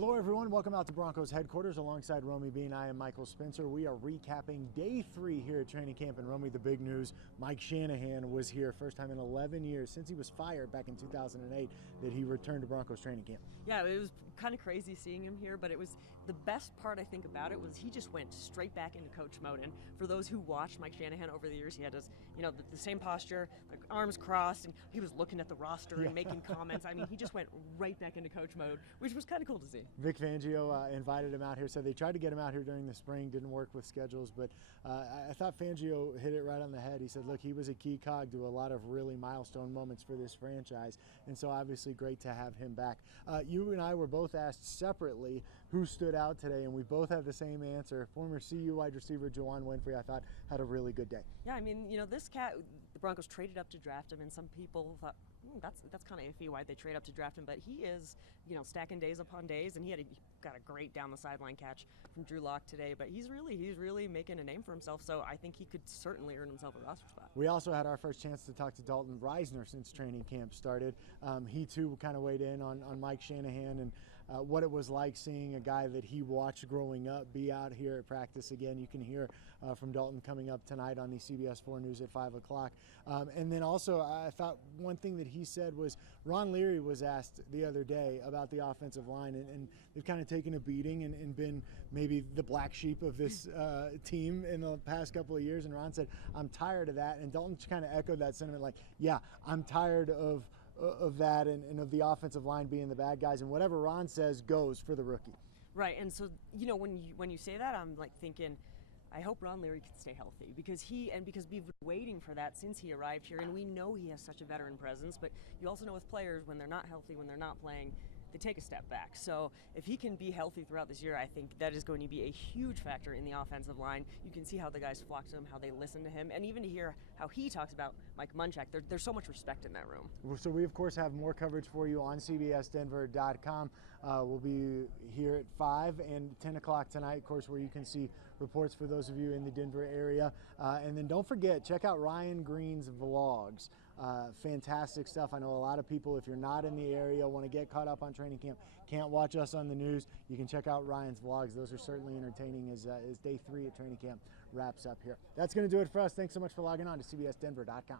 Hello everyone, welcome out to Broncos headquarters. Alongside Romi B and I am Michael Spencer. We are recapping day 3 here at training camp. And Romi, the big news, Mike Shanahan was here, first time in 11 years since he was fired back in 2008 that he returned to Broncos training camp. Yeah, it was kind of crazy seeing him here, but it was the best part I think about it was he just went straight back into coach mode. And for those who watched Mike Shanahan over the years, he had his, the same posture, like arms crossed, and he was looking at the roster and making comments. I mean, he just went right back into coach mode, which was kind of cool to see. Vic Fangio invited him out here, said they tried to get him out here during the spring, didn't work with schedules, but I thought Fangio hit it right on the head. He said, look, he was a key cog to a lot of really milestone moments for this franchise, and so obviously great to have him back. You and I were both asked separately who stood out today, and we both have the same answer. Former CU wide receiver Juwan Winfrey, I thought, had a really good day. Yeah, I mean, this cat, the Broncos traded up to draft him, and some people thought, that's kind of iffy why they trade up to draft him, but he is, stacking days upon days, and he got a great down the sideline catch from Drew Lock today, but he's really making a name for himself, so I think he could certainly earn himself a roster spot. We also had our first chance to talk to Dalton Reisner since training camp started. He too kind of weighed in on Mike Shanahan and what it was like seeing a guy that he watched growing up be out here at practice again. You can hear from Dalton coming up tonight on the CBS 4 News at 5 o'clock. And then also I thought one thing that he said was Ron Leary was asked the other day about the offensive line, and they've kind of taken a beating and been maybe the black sheep of this team in the past couple of years. And Ron said, I'm tired of that. And Dalton kind of echoed that sentiment like, yeah, I'm tired of that and of the offensive line being the bad guys, and whatever Ron says goes for the rookie. Right, and so, when you say that, I'm like thinking, I hope Ron Leary can stay healthy because we've been waiting for that since he arrived here, and we know he has such a veteran presence, but you also know with players, when they're not healthy, when they're not playing, they take a step back. So if he can be healthy throughout this year, I think that is going to be a huge factor in the offensive line. You can see how the guys flock to him, how they listen to him, and even to hear how he talks about Mike Munchak. There's so much respect in that room. So we, of course, have more coverage for you on CBSDenver.com. We'll be here at 5 and 10 o'clock tonight, of course, where you can see reports for those of you in the Denver area. And then don't forget, check out Ryan Green's vlogs. Fantastic stuff. I know a lot of people, if you're not in the area, want to get caught up on training camp, can't watch us on the news, you can check out Ryan's vlogs. Those are certainly entertaining as day 3 at training camp wraps up here. That's going to do it for us. Thanks so much for logging on to CBSDenver.com.